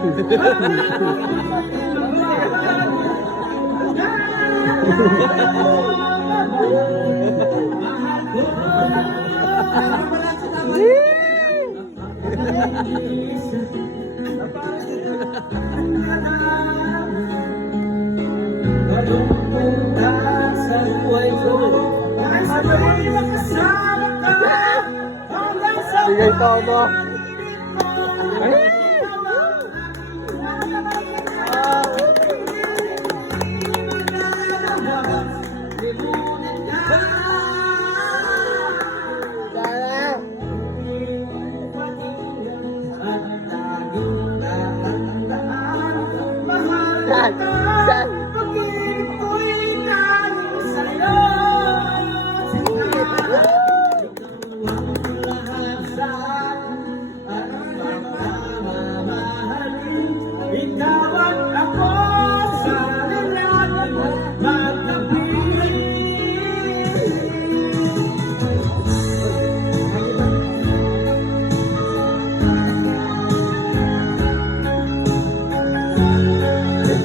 Bigay ka ano?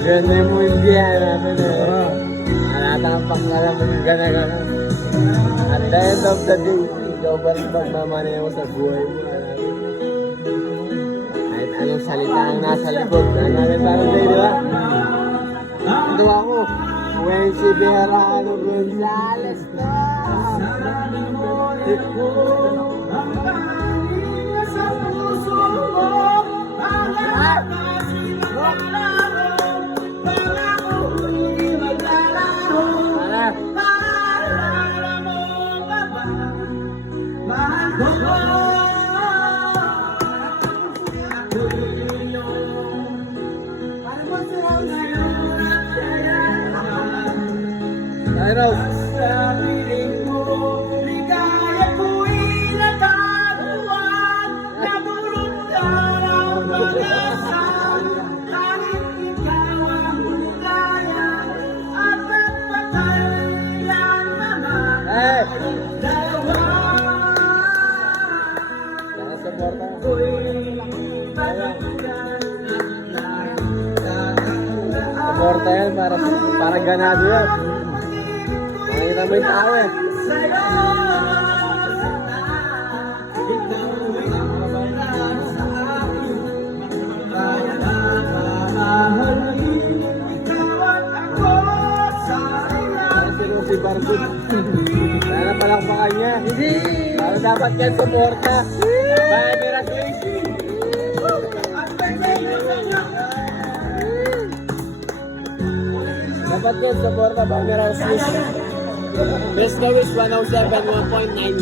Ganda mo yung biyahe natin eh. Natatampak ka lang yung gana-gana. At the end of the day, ikaw ba rin magmamana mo sa buhay mo? Kahit anong salita ang nasa likod, nangyari parang sa'yo, di ba? Ito ako, when si Berano Gonzales na. Ano? Sa piling mo, ligaya ko'y nataguan. Nagulot ka ng pag-asal, kahit ikaw ang ligaya, at nagpatailan naman ang dalawa. Ko'y patagyan at nagtatandaan. Suporta yan, para ganado yan. Makikita mo yung tao eh. Si Barbie. Sana palakpakan niya. Hindi. Para dapat yan suporta. Bye, Miraculous. Dapat yan suporta by Miraculous. Best Wish 107 1.9.